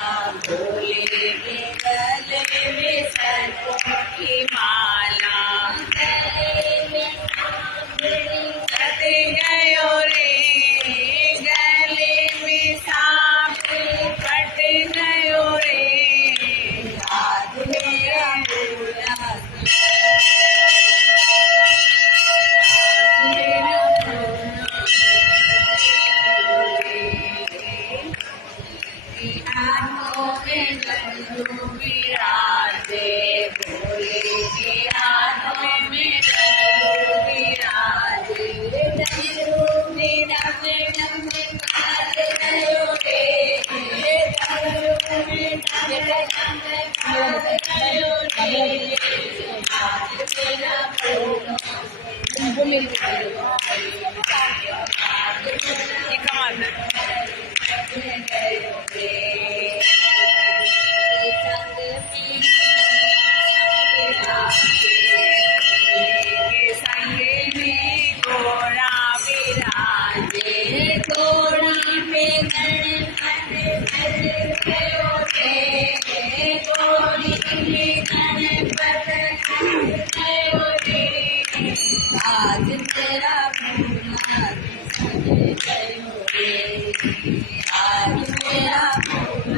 भोले के गले में सर्पों की माला कट गयो रे गले में सांप कट गयो रे याद मेरा भोला हाथों में डमरू विराजे भोले के हाथों में डमरू विराजे डमरू में डम डम बाज गयो रे डमरू में डम डम बाज गयो रे आज तेरा भोला आज तेरा भोला आज तेरा भोला